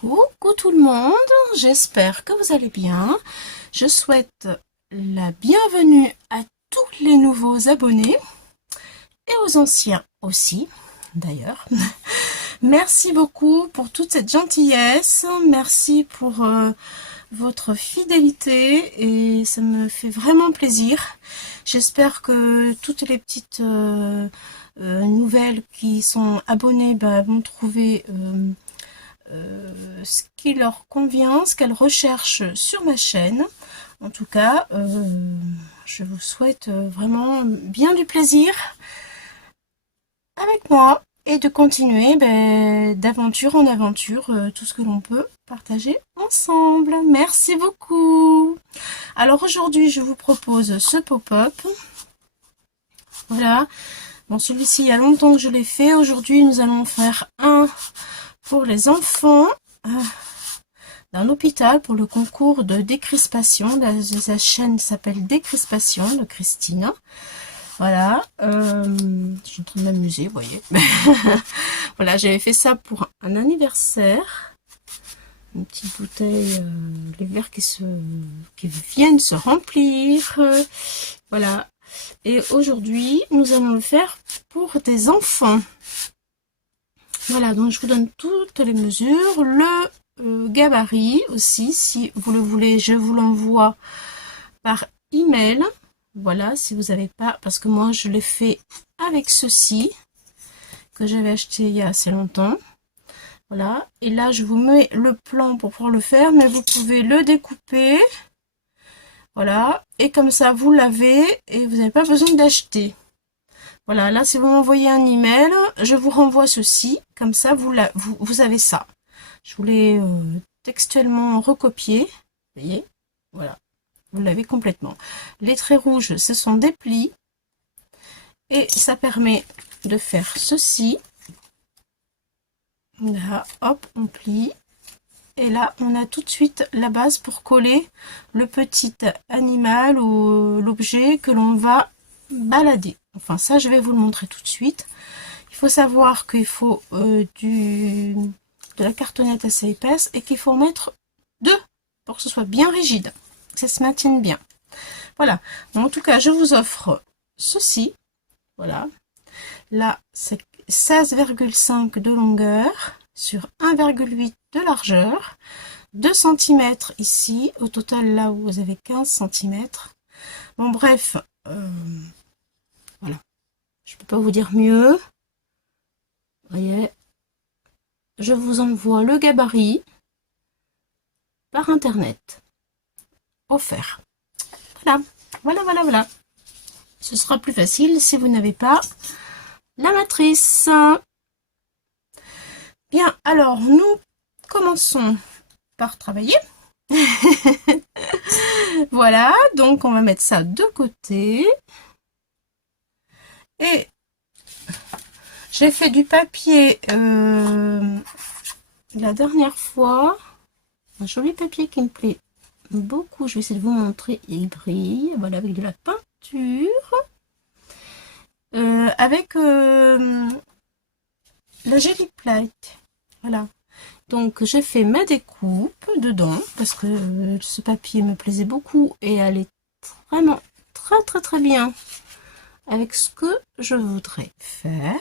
Coucou tout le monde, j'espère que vous allez bien. Je souhaite la bienvenue à tous les nouveaux abonnés et aux anciens aussi, d'ailleurs. Merci beaucoup pour toute cette gentillesse, merci pour votre fidélité et ça me fait vraiment plaisir. J'espère que toutes les petites nouvelles qui sont abonnées vont trouver ce qui leur convient, ce qu'elles recherchent sur ma chaîne. En tout cas, je vous souhaite vraiment bien du plaisir avec moi et de continuer d'aventure en aventure tout ce que l'on peut partager ensemble. Merci beaucoup. Alors aujourd'hui, je vous propose ce pop-up. Voilà. Bon, celui-ci, il y a longtemps que je l'ai fait. Aujourd'hui, nous allons faire un pour les enfants d'un hôpital pour le concours de décrispation. La chaîne s'appelle Décrispation de Christine. Voilà, je suis en train de m'amuser, vous voyez. Voilà, j'avais fait ça pour un anniversaire. Une petite bouteille, les verres qui viennent se remplir. Voilà. Et aujourd'hui, nous allons le faire pour des enfants. Voilà, donc je vous donne toutes les mesures, le gabarit aussi, si vous le voulez, je vous l'envoie par email. Voilà, si vous n'avez pas, parce que moi je l'ai fait avec ceci, que j'avais acheté il y a assez longtemps. Voilà, et là je vous mets le plan pour pouvoir le faire, mais vous pouvez le découper. Voilà, et comme ça vous l'avez et vous n'avez pas besoin d'acheter. Voilà, là, si vous m'envoyez un email, je vous renvoie ceci. Comme ça, vous avez ça. Je vous l'ai textuellement recopié. Vous voyez, voilà. Vous l'avez complètement. Les traits rouges, ce sont des plis. Et ça permet de faire ceci. Là, hop, on plie. Et là, on a tout de suite la base pour coller le petit animal ou l'objet que l'on va balader. Enfin, ça, je vais vous le montrer tout de suite. Il faut savoir qu'il faut de la cartonnette assez épaisse et qu'il faut en mettre deux pour que ce soit bien rigide, que ça se maintienne bien. Voilà. Donc, en tout cas, je vous offre ceci. Voilà. Là, c'est 16,5 de longueur sur 1,8 de largeur. 2 cm ici. Au total, là où vous avez 15 cm. Bon, bref. Voilà, je peux pas vous dire mieux. Vous voyez, je vous envoie le gabarit par internet, offert. Voilà, voilà. Ce sera plus facile si vous n'avez pas la matrice. Bien, alors nous commençons par travailler. Voilà, donc on va mettre ça de côté. Et j'ai fait du papier la dernière fois. Un joli papier qui me plaît beaucoup. Je vais essayer de vous montrer. Il brille. Voilà, avec de la peinture. Avec la Gelly Plate. Voilà. Donc j'ai fait ma découpe dedans. Parce que ce papier me plaisait beaucoup. Et elle est vraiment très bien avec ce que je voudrais faire.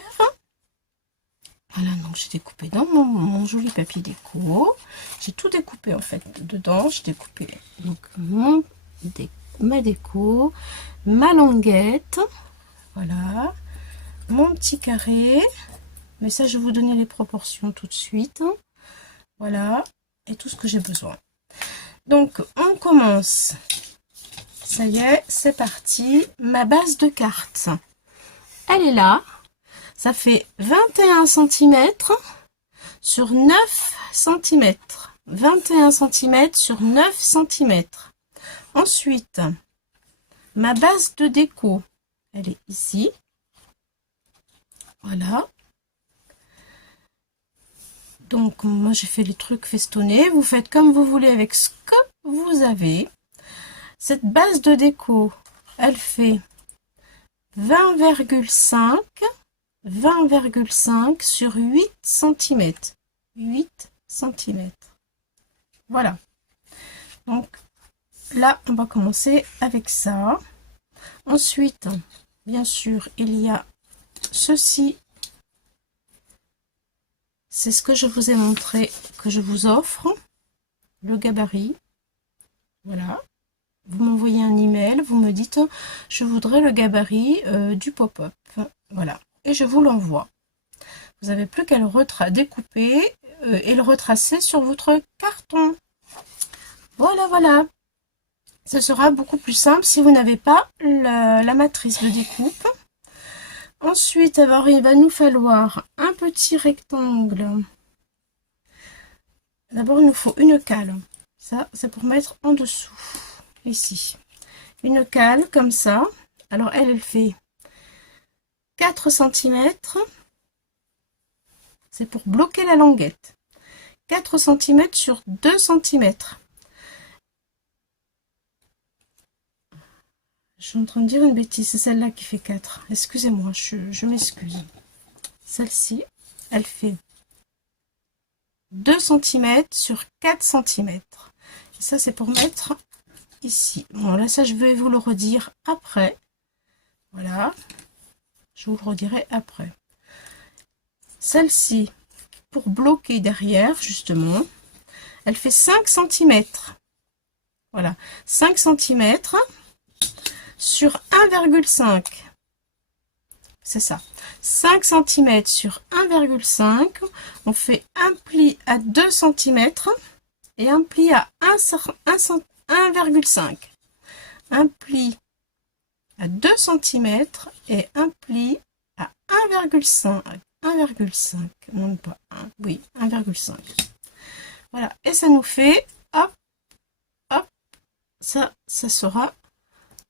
Voilà, donc j'ai découpé dans mon joli papier déco. J'ai tout découpé en fait dedans. J'ai découpé donc ma déco, ma languette, voilà, mon petit carré. Mais ça, je vais vous donner les proportions tout de suite. Voilà, et tout ce que j'ai besoin. Donc, on commence. Ça y est, c'est parti. Ma base de cartes, elle est là. Ça fait 21 cm sur 9 cm. 21 cm sur 9 cm. Ensuite, ma base de déco, elle est ici. Voilà. Donc, moi, j'ai fait les trucs festonnés. Vous faites comme vous voulez avec ce que vous avez. Cette base de déco, elle fait 20,5 sur 8 cm. 8 cm. Voilà. Donc là, on va commencer avec ça. Ensuite, bien sûr, il y a ceci. C'est ce que je vous ai montré, que je vous offre. Le gabarit. Voilà. Vous m'envoyez un email, vous me dites je voudrais le gabarit du pop-up. Voilà. Et je vous l'envoie. Vous n'avez plus qu'à le découper et le retracer sur votre carton. Voilà, voilà. Ce sera beaucoup plus simple si vous n'avez pas la matrice de découpe. Ensuite, alors, il va nous falloir un petit rectangle. D'abord, il nous faut une cale. Ça, c'est pour mettre en dessous. Ici. Une cale comme ça. Alors, elle fait 4 cm. C'est pour bloquer la languette. 4 cm sur 2 cm. Je suis en train de dire une bêtise, c'est celle-là qui fait 4. Excusez-moi, je m'excuse. Celle-ci, elle fait 2 cm sur 4 cm. Et ça, c'est pour mettre ici. Bon, là, ça, je vais vous le redire après. Voilà. Je vous le redirai après. Celle-ci, pour bloquer derrière, justement, elle fait 5 cm. Voilà. 5 cm sur 1,5. C'est ça. 5 cm sur 1,5. On fait un pli à 2 cm et un pli à 1,5. Un pli à 2 cm et un pli à 1,5. 1,5. Non pas 1. Oui, 1,5. Voilà. Et ça nous fait, hop, hop, ça sera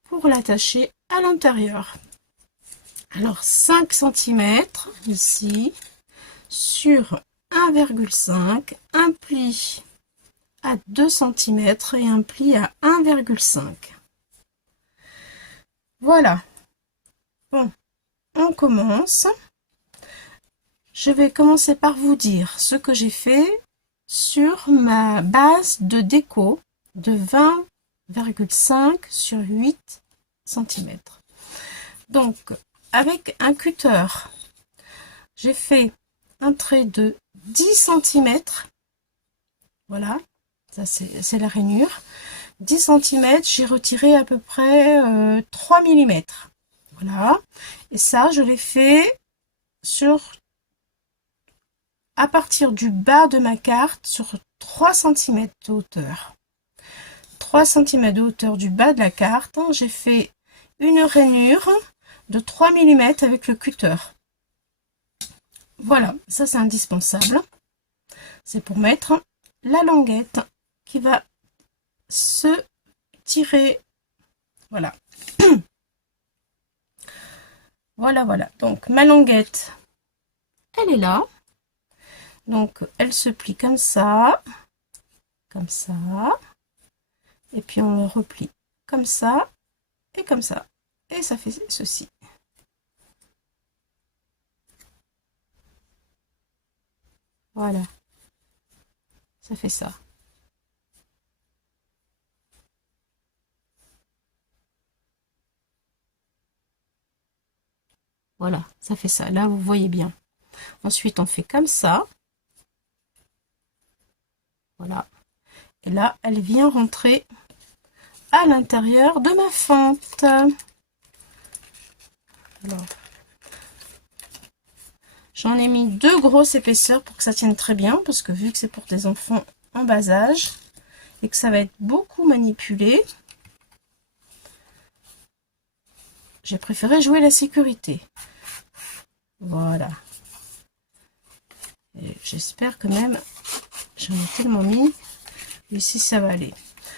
pour l'attacher à l'intérieur. Alors 5 cm ici sur 1,5, un pli à 2 cm et un pli à 1,5. Voilà. Bon, on commence. Je vais commencer par vous dire ce que j'ai fait sur ma base de déco de 20,5 sur 8 cm. Donc, avec un cutter, j'ai fait un trait de 10 cm. Voilà, ça c'est la rainure. 10 cm, j'ai retiré à peu près 3 mm. Voilà, et ça, je l'ai fait à partir du bas de ma carte sur 3 cm de hauteur. 3 cm de hauteur du bas de la carte, j'ai fait une rainure de 3 mm avec le cutter. Voilà, ça c'est indispensable. C'est pour mettre la languette qui va se tirer. Voilà. Voilà, voilà. Donc ma languette, elle est là. Donc elle se plie comme ça. Comme ça. Et puis on le replie comme ça. Et comme ça. Et ça fait ceci. Voilà. Ça fait ça. Voilà, ça fait ça. Là, vous voyez bien. Ensuite, on fait comme ça. Voilà. Et là, elle vient rentrer à l'intérieur de ma fente. Alors, j'en ai mis 2 grosses épaisseurs pour que ça tienne très bien, parce que vu que c'est pour des enfants en bas âge et que ça va être beaucoup manipulé, j'ai préféré jouer la sécurité. Voilà. J'espère que même, j'en ai tellement mis, ici ça va aller.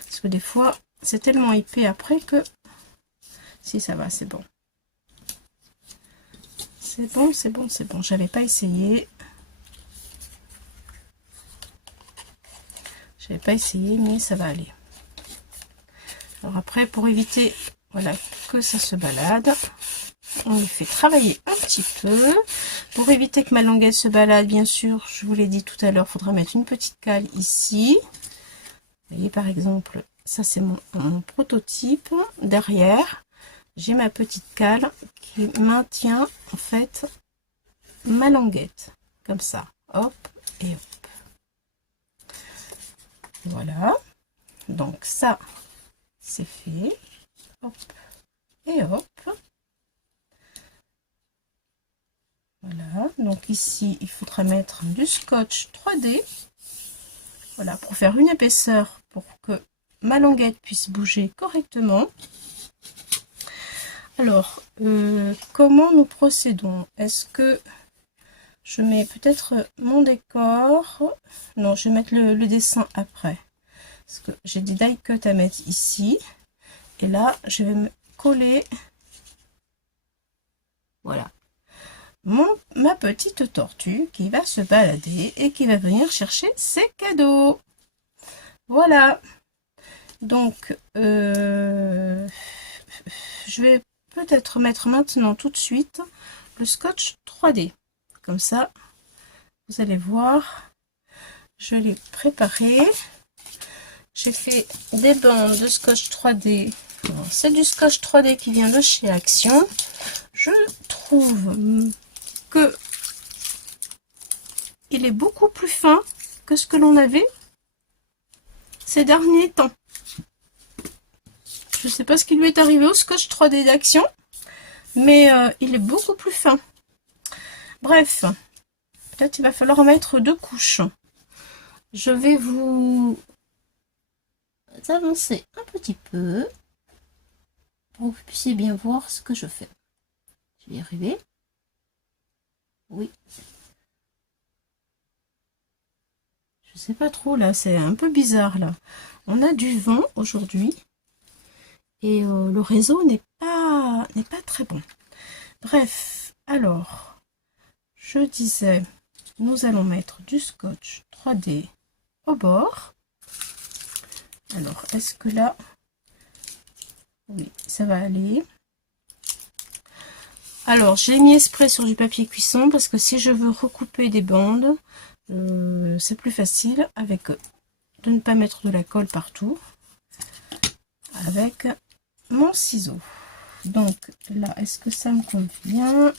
Parce que des fois, c'est tellement épais après que, si ça va, c'est bon. C'est bon, c'est bon, c'est bon. J'avais pas essayé. J'avais pas essayé, mais ça va aller. Alors après, pour éviter, voilà, que ça se balade, on les fait travailler un petit peu. Pour éviter que ma languette se balade, bien sûr, je vous l'ai dit tout à l'heure, il faudra mettre une petite cale ici. Vous voyez, par exemple, ça c'est mon prototype. Derrière, j'ai ma petite cale qui maintient en fait ma languette. Comme ça. Hop et hop. Voilà. Donc ça, c'est fait. Hop et hop. Voilà. Donc ici, il faudra mettre du scotch 3D. Voilà, pour faire une épaisseur pour que ma languette puisse bouger correctement. Alors, comment nous procédons? Est-ce que je mets peut-être mon décor? Non, je vais mettre le dessin après. Parce que j'ai des die cuts à mettre ici. Et là, je vais me coller. Voilà. Ma petite tortue qui va se balader et qui va venir chercher ses cadeaux. Voilà. Donc, je vais peut-être mettre maintenant tout de suite le scotch 3D. Comme ça, vous allez voir, je l'ai préparé. J'ai fait des bandes de scotch 3D. C'est du scotch 3D qui vient de chez Action. Je trouve que il est beaucoup plus fin que ce que l'on avait ces derniers temps. Je ne sais pas ce qui lui est arrivé au scotch 3D d'Action, mais il est beaucoup plus fin. Bref, peut-être il va falloir mettre 2 couches. Je vais vous avancer un petit peu pour que vous puissiez bien voir ce que je fais. Je vais y arriver. Oui. Je sais pas trop là, c'est un peu bizarre là. On a du vent aujourd'hui et le réseau n'est pas très bon. Bref, alors je disais, nous allons mettre du scotch 3D au bord. Alors, est-ce que là, oui, ça va aller. Alors, j'ai mis exprès sur du papier cuisson parce que si je veux recouper des bandes, c'est plus facile avec de ne pas mettre de la colle partout avec mon ciseau. Donc là, est-ce que ça me convient?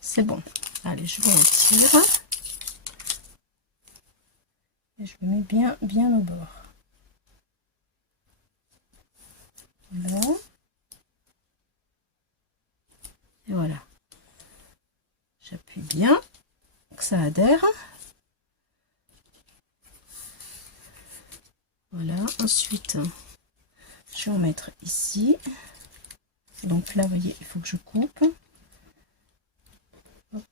C'est bon. Allez, je vous retire. Et je le mets bien au bord. Là. Et voilà. J'appuie bien, que ça adhère. Voilà. Ensuite, je vais en mettre ici. Donc là, vous voyez, il faut que je coupe. Hop.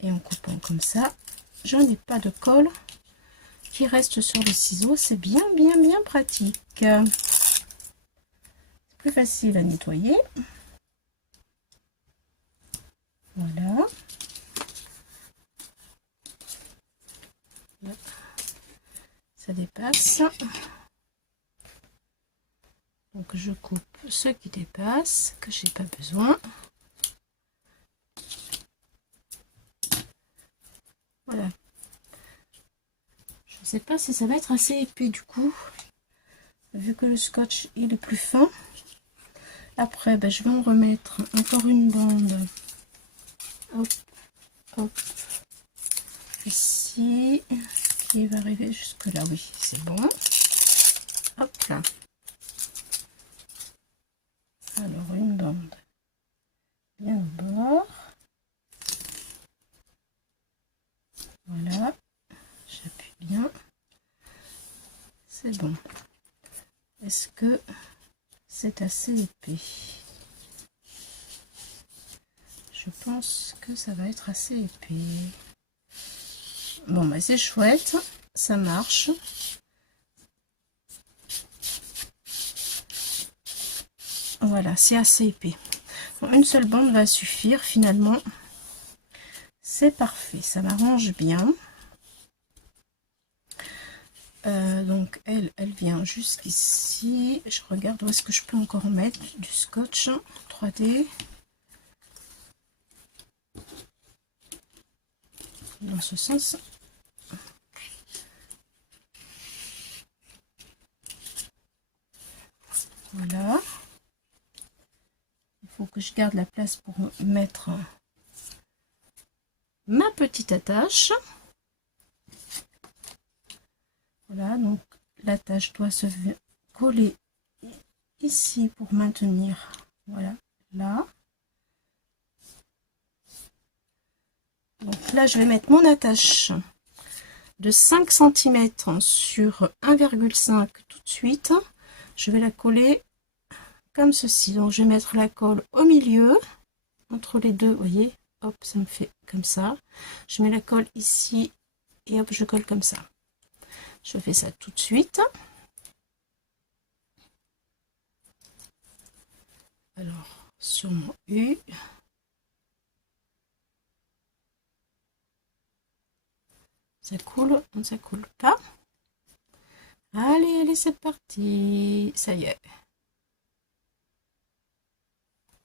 Et en coupant comme ça, j'en ai pas de colle qui reste sur le ciseau. C'est bien pratique. C'est plus facile à nettoyer. Voilà. Ça dépasse. Donc je coupe ce qui dépasse, que j'ai pas besoin. Voilà. Je ne sais pas si ça va être assez épais du coup, vu que le scotch il est plus fin. Après, ben, je vais en remettre encore une bande. Hop, hop. Ici, qui va arriver jusque là. Oui, c'est bon. Hop là. Alors, une bande bien au bord. Voilà. J'appuie bien. C'est bon. Est-ce que c'est assez épais? Je pense que ça va être assez épais. Bon, bah c'est chouette. Ça marche. Voilà, c'est assez épais. Bon, une seule bande va suffire finalement. C'est parfait, ça m'arrange bien. Donc elle vient jusqu'ici. Je regarde où est-ce que je peux encore mettre du scotch 3D. Dans ce sens. Voilà. Il faut que je garde la place pour mettre ma petite attache. Voilà, donc l'attache doit se coller ici pour maintenir. Voilà, là. Donc là, je vais mettre mon attache de 5 cm sur 1,5 tout de suite. Je vais la coller comme ceci. Donc je vais mettre la colle au milieu, entre les deux, vous voyez, hop, ça me fait comme ça. Je mets la colle ici et hop, je colle comme ça. Je fais ça tout de suite. Alors, sur mon U, ça coule, ça coule pas. Allez, allez, c'est parti. Ça y est.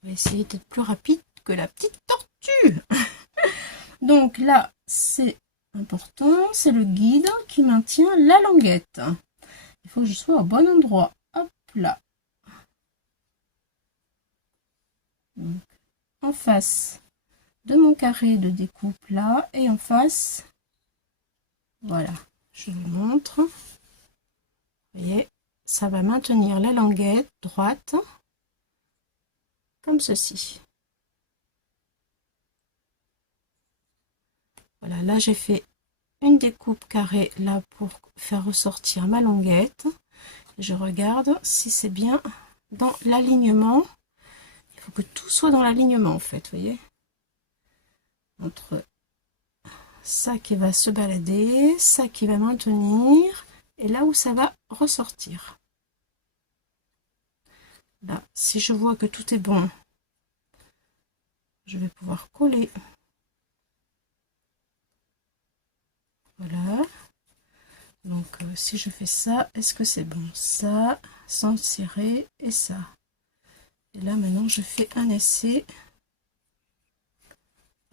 On va essayer d'être plus rapide que la petite tortue. Donc là, c'est important, c'est le guide qui maintient la languette. Il faut que je sois au bon endroit. Hop là. Donc, en face de mon carré de découpe là et en face, voilà, je vous montre. Vous voyez, ça va maintenir la languette droite comme ceci. Voilà, là j'ai fait une découpe carrée là pour faire ressortir ma languette. Je regarde si c'est bien dans l'alignement. Il faut que tout soit dans l'alignement en fait, vous voyez. Entre ça qui va se balader, ça qui va maintenir, et là où ça va ressortir. Là, si je vois que tout est bon, je vais pouvoir coller. Voilà. Donc si je fais ça, est-ce que c'est bon? Ça, sans serrer, et ça. Et là maintenant je fais un essai.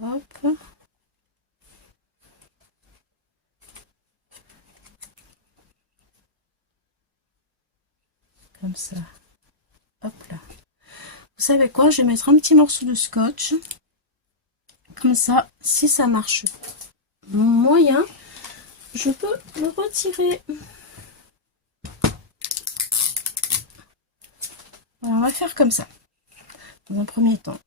Hop. Comme ça. Hop là. Vous savez quoi? Je vais mettre un petit morceau de scotch. Comme ça, si ça marche moyen, je peux le retirer. Voilà, on va faire comme ça. Dans un premier temps.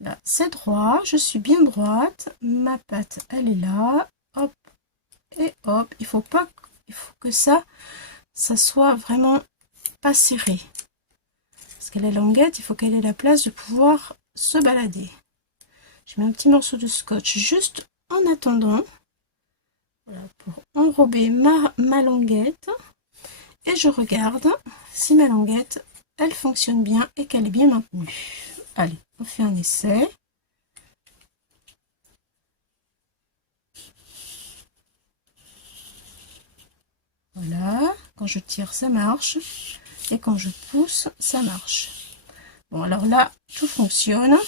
Là, c'est droit. Je suis bien droite. Ma patte, elle est là. Hop. Et hop. Il faut que ça soit vraiment pas serré. Parce que la languette, il faut qu'elle ait la place de pouvoir se balader. Je mets un petit morceau de scotch juste en attendant. Voilà, pour enrober ma languette. Et je regarde si ma languette, elle fonctionne bien et qu'elle est bien maintenue. Allez, on fait un essai. Voilà, quand je tire, ça marche. Et quand je pousse, ça marche. Bon, alors là, tout fonctionne.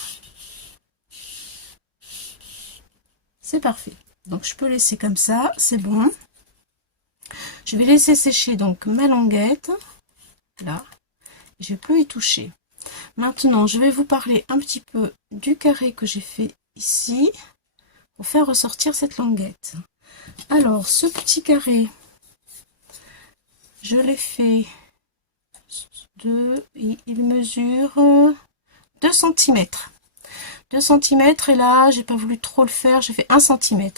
C'est parfait. Donc, je peux laisser comme ça, c'est bon. Je vais laisser sécher donc ma languette. Là, je peux y toucher. Maintenant, je vais vous parler un petit peu du carré que j'ai fait ici pour faire ressortir cette languette. Alors, ce petit carré, je l'ai fait il mesure 2 cm. 2 cm et là, j'ai pas voulu trop le faire, j'ai fait 1 cm.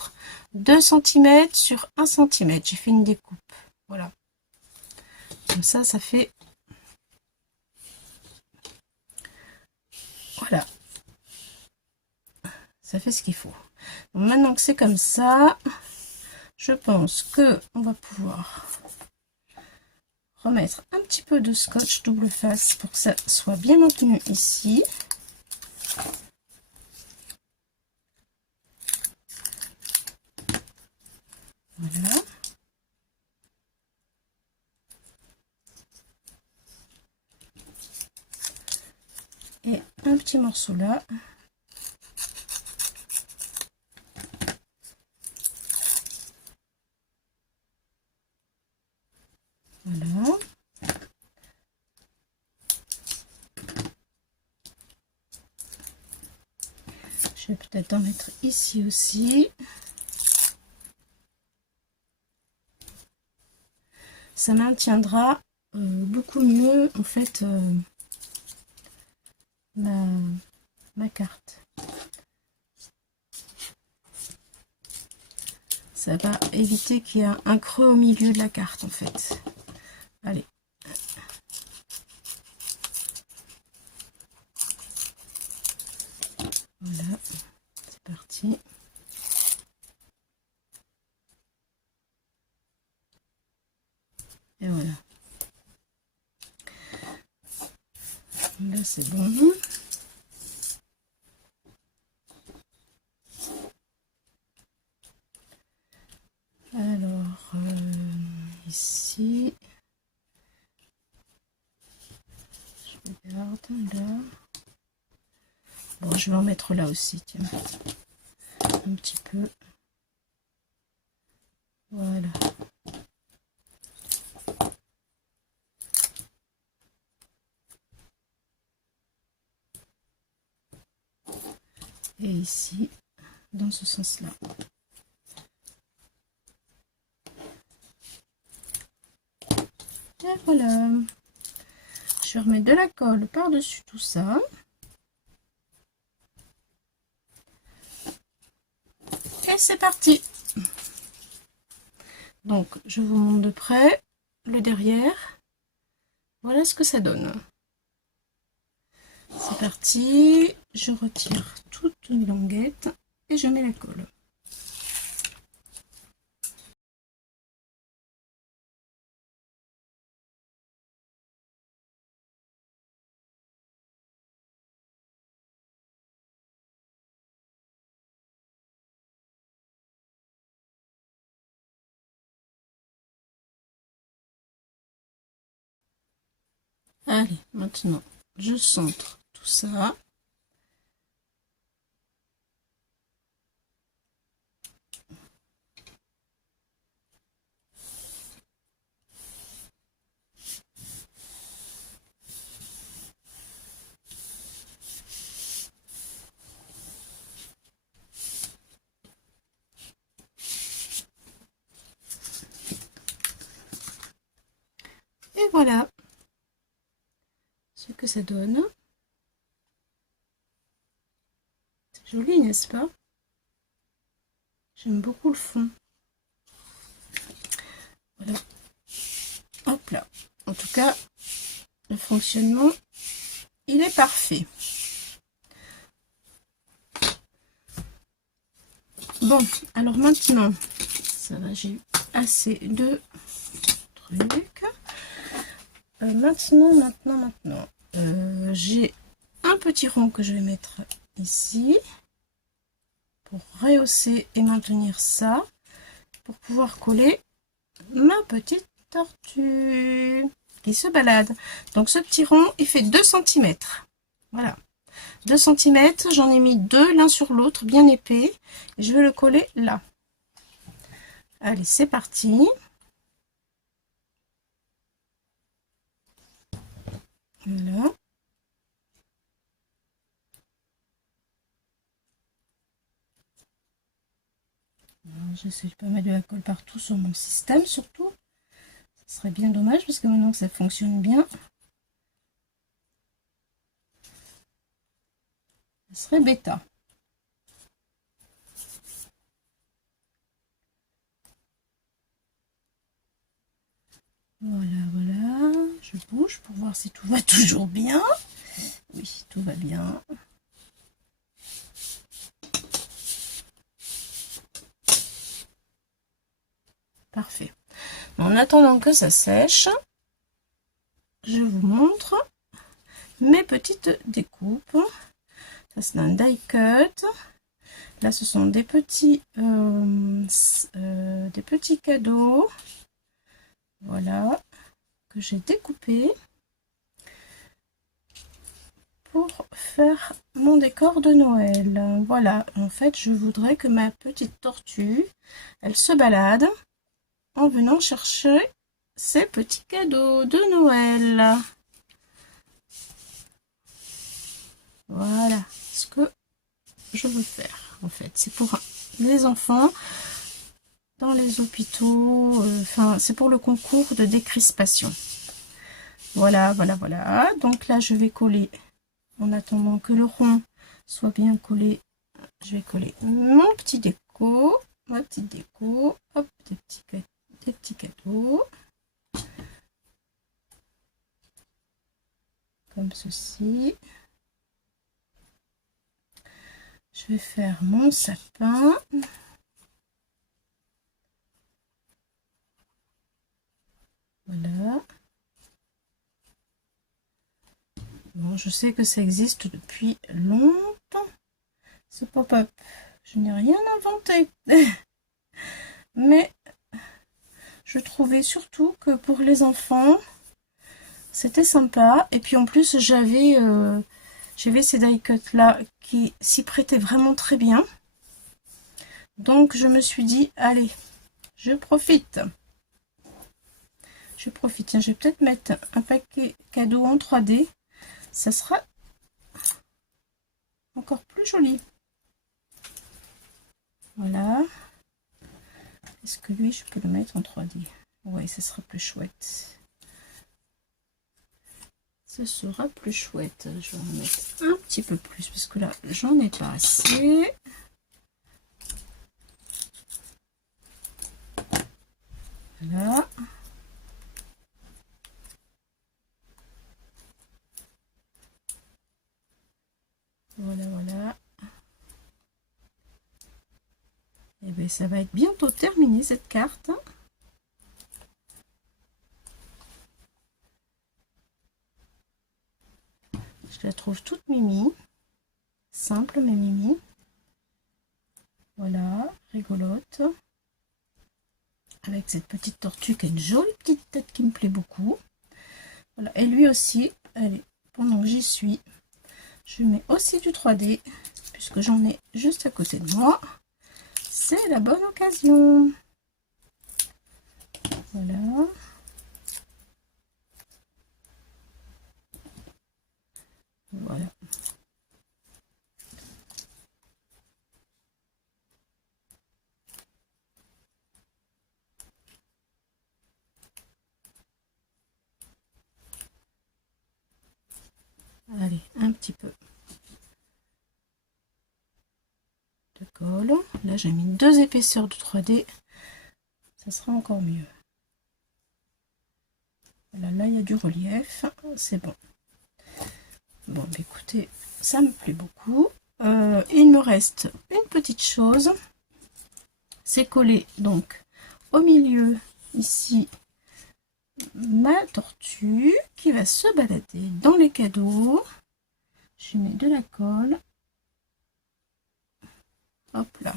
2 cm sur 1 cm, j'ai fait une découpe. Voilà. Comme ça, ça fait... Voilà. Ça fait ce qu'il faut. Donc, maintenant que c'est comme ça, je pense que on va pouvoir remettre un petit peu de scotch double face pour que ça soit bien maintenu ici. Voilà. Et un petit morceau là. Voilà. Je vais peut-être en mettre ici aussi. Ça maintiendra beaucoup mieux en fait ma carte. Ça va éviter qu'il y ait un creux au milieu de la carte en fait. Allez. Voilà, c'est parti. Et voilà. Là c'est bon. Alors, ici, je regarde là. Bon, je vais en mettre là aussi, tiens. Un petit peu. Voilà. Et ici, dans ce sens-là. Et voilà. Je vais remettre de la colle par-dessus tout ça. Et c'est parti. Donc, je vous montre de près le derrière. Voilà ce que ça donne. C'est parti. Je retire toutes mes languettes et je mets la colle. Allez, maintenant, je centre tout ça. Et voilà ce que ça donne. C'est joli, n'est-ce pas? J'aime beaucoup le fond. Voilà. Hop là. En tout cas, le fonctionnement, il est parfait. Bon, alors maintenant, ça va, j'ai eu assez de trucs. Maintenant, j'ai un petit rond que je vais mettre ici pour rehausser et maintenir ça, pour pouvoir coller ma petite tortue qui se balade. Donc ce petit rond, il fait 2 cm. Voilà. 2 cm, j'en ai mis 2 l'un sur l'autre, bien épais. Et je vais le coller là. Allez, c'est parti. Voilà. J'essaie de pas mettre de la colle partout sur mon système, surtout. Ce serait bien dommage parce que maintenant que ça fonctionne bien, ce serait bêta. Voilà, voilà. Je bouge pour voir si tout va toujours bien. Oui, tout va bien. Parfait. En attendant que ça sèche, je vous montre mes petites découpes. Ça c'est un die cut. Là ce sont des petits cadeaux. Voilà, que j'ai découpé pour faire mon décor de Noël. Voilà, en fait je voudrais que ma petite tortue, elle se balade en venant chercher ces petits cadeaux de Noël. Voilà ce que je veux faire en fait. C'est pour les enfants dans les hôpitaux, enfin c'est pour le concours de décrispation. Voilà, voilà, voilà. Donc là je vais coller, en attendant que le rond soit bien collé, je vais coller mon petit déco, ma petite déco, hop, des petits cadeaux. Comme ceci. Je vais faire mon sapin. Voilà. Bon, je sais que ça existe depuis longtemps, ce pop-up. Je n'ai rien inventé. Mais je trouvais surtout que pour les enfants, c'était sympa. Et puis en plus, j'avais ces die cuts là qui s'y prêtaient vraiment très bien. Donc je me suis dit, allez, je profite. Je profite. Tiens, je vais peut-être mettre un paquet cadeau en 3D. Ça sera encore plus joli. Voilà. Est-ce que lui, je peux le mettre en 3D? Oui, ça sera plus chouette. Ce sera plus chouette. Je vais en mettre un petit peu plus parce que là, j'en ai pas assez. Voilà. Voilà, voilà. Et bien, ça va être bientôt terminé cette carte. Je la trouve toute mimi. Simple mais mimi. Voilà, rigolote. Avec cette petite tortue qui a une jolie petite tête qui me plaît beaucoup. Voilà, et lui aussi, allez, pendant que j'y suis, je mets aussi du 3D, puisque j'en ai juste à côté de moi. C'est la bonne occasion. Voilà. Voilà. Allez, un petit peu de colle. Là, j'ai mis 2 épaisseurs de 3D. Ça sera encore mieux. Voilà, là, il y a du relief. C'est bon. Bon, bah, écoutez, ça me plaît beaucoup. Il me reste une petite chose. C'est coller donc au milieu, ici, ma tortue qui va se balader dans les cadeaux. Je mets de la colle. Hop là.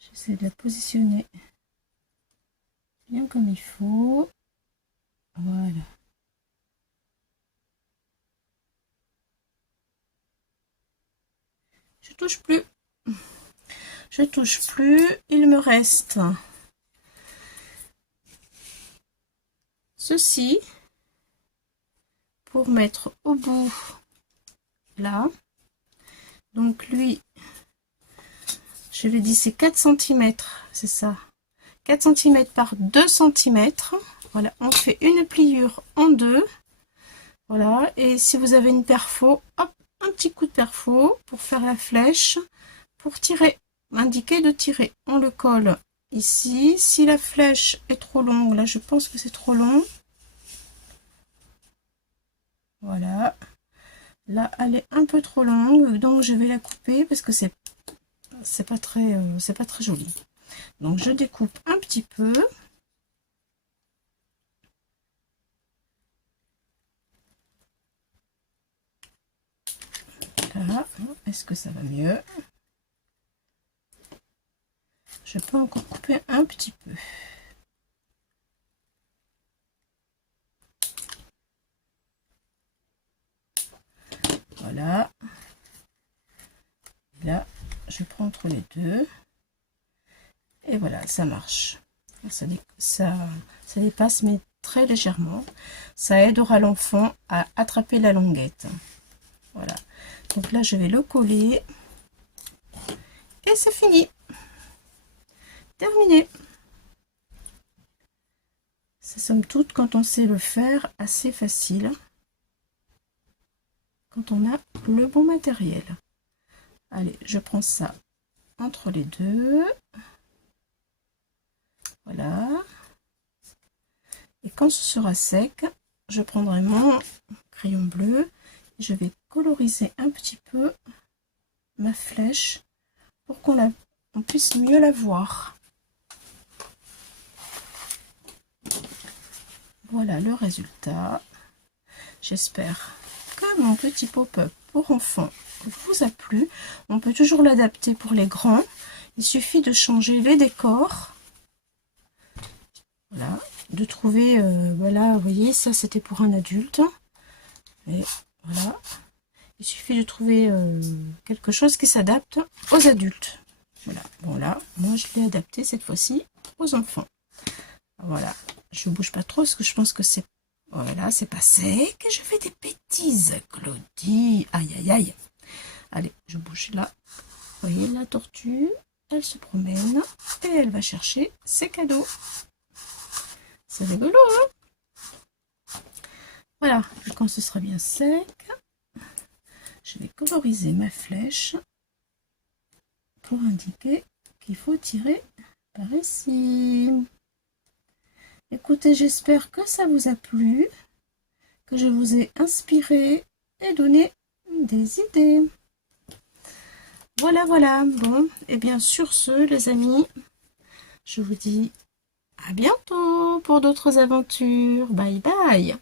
J'essaie de la positionner bien comme il faut. Voilà. Je touche plus. Je touche plus. Il me reste ceci pour mettre au bout là. Donc lui, je l'ai dit, c'est 4 cm, c'est ça. 4 cm par 2 cm. Voilà, on fait une pliure en deux. Voilà, et si vous avez une perfo, hop, un petit coup de perfo pour faire la flèche, pour tirer, indiquer de tirer. On le colle ici. Si la flèche est trop longue, là je pense que c'est trop long. Voilà. Là, elle est un peu trop longue, donc je vais la couper parce que c'est pas très joli. Donc je découpe un petit peu. Là, est-ce que ça va mieux? Je peux encore couper un petit peu. Voilà. Là, je prends entre les deux. Et voilà, ça marche. Ça dépasse, mais très légèrement. Ça aidera l'enfant à attraper la languette. Voilà. Donc là, je vais le coller. Et c'est fini. Terminé. C'est somme toute, quand on sait le faire, assez facile. Quand on a le bon matériel. Allez, je prends ça entre les deux. Voilà. Et quand ce sera sec, je prendrai mon crayon bleu. Et je vais coloriser un petit peu ma flèche pour qu'on puisse mieux la voir. Voilà le résultat. J'espère que mon petit pop-up pour enfants vous a plu. On peut toujours l'adapter pour les grands. Il suffit de changer les décors. Voilà, de trouver, voilà, vous voyez, ça c'était pour un adulte. Et voilà, il suffit de trouver quelque chose qui s'adapte aux adultes. Voilà, bon là, moi je l'ai adapté cette fois-ci aux enfants. Voilà, je bouge pas trop parce que je pense que c'est, voilà, c'est pas sec. Je fais des bêtises, Claudie. Aïe, aïe, aïe. Allez, je bouge là. Vous voyez la tortue, elle se promène et elle va chercher ses cadeaux. C'est rigolo, hein? Voilà, quand ce sera bien sec, je vais coloriser ma flèche pour indiquer qu'il faut tirer par ici. Écoutez, j'espère que ça vous a plu, que je vous ai inspiré et donné des idées. Voilà, voilà. Bon, et bien sur ce, les amis, je vous dis à bientôt pour d'autres aventures. Bye bye.